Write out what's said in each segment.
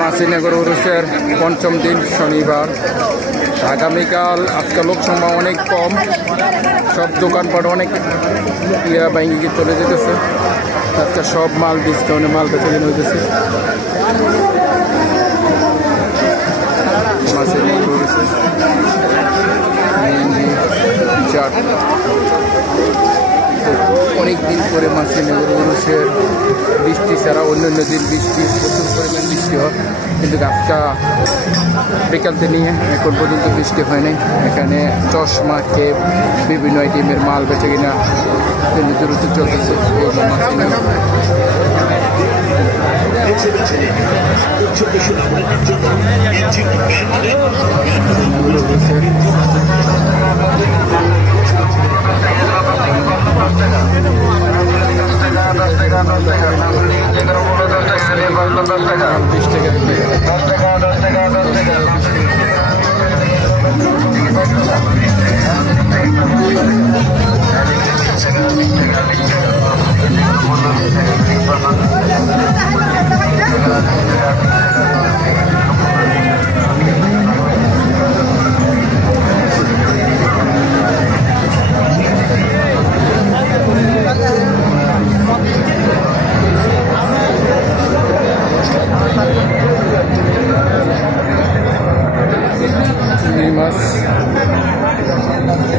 মাসিনগর উরুসের পঞ্চম দিন শনিবার। আগামীকাল আজকে লোক সংখ্যা অনেক কম, সব দোকানপাট অনেক বাইঙ্গি চলে যেতেছে। আজকে সব মাল ডিসকাউন্টে মাল বেচে কিনে হইতেছে। মাসিনগর উরুসের অনেক দিন পরে মাসিনগর উরুসের বৃষ্টি ছাড়া অন্যান্য দিন বৃষ্টি প্রচুর পরিমাণ বৃষ্টি হয়, কিন্তু আজকে বিকালতে নিয়ে এখন পর্যন্ত বৃষ্টি হয়নি। এখানে চশমা, কেপ, বিভিন্ন আইটেমের মাল বেচে কিনা দ্রুত চলতেছে।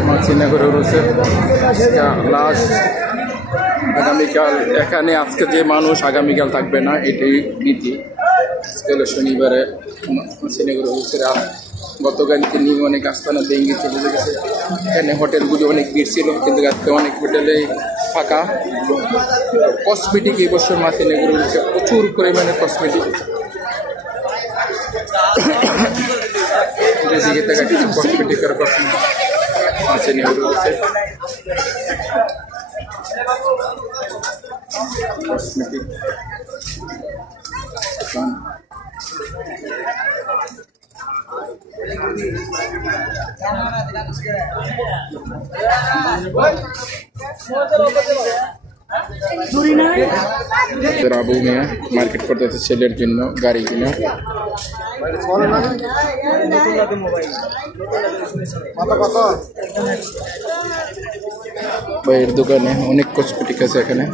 মাসিনগর উরুসের লাস্ট আগামীকাল এখানে আজকে যে মানুষ আগামীকাল থাকবে না, এটাই নীতি। শনিবারে মাসিনগর উরুসের গতকাল নিয়ে অনেক আস্তানা ভেঙে চলে গেছে। এখানে হোটেলগুলি অনেক ভিড় ছিল, কিন্তু আজকে অনেক হোটেলে ফাঁকা। কসমেটিক এই বছর মাসিনগর উরুসে প্রচুর পরিমাণে কসমেটিক, যেদিকে থেকে কিছু কসমেটিকের মাসিনগর উরুসে কসমেটিক দোকান। আবু মিয়া মার্কেট করতেছে ছেলের জন্য গাড়ি কিনা। ভাইয়ের দোকানে অনেক কসমেটিক আছে এখানে।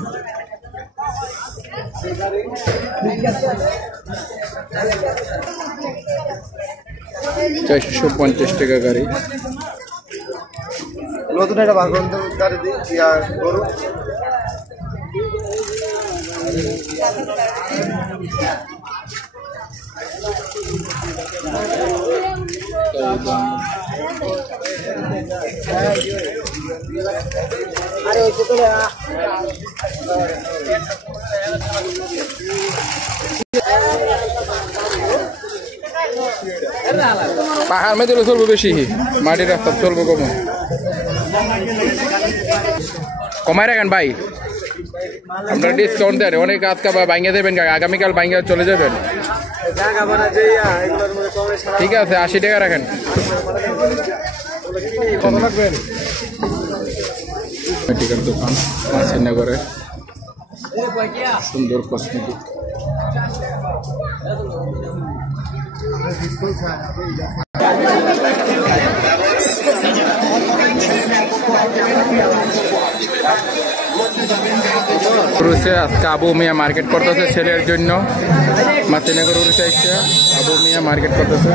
$450 গাড়ি। নতুন একটা গাড়ি গরু পাহাড় মে দিলে চলবো বেশি, মাটির রাস্তা চলবো কম। কমাই রাখেন ভাই, আপনার ডিসকাউন্ট দেন অনেক। আজকে বাইঙ্গা দেবেন, আগামীকাল বাইঙ্গা চলে যাবেন। ঠিক আছে, $80 রাখেন। কসমেটিকের দোকান মাসিনগরে, সুন্দর কসমেটিক। উরুসে আজকে আবু মিয়া মার্কেট করতেছে ছেলের জন্য। মাসিনগর উরুসে এসে আবু মিয়া মার্কেট করতেছে।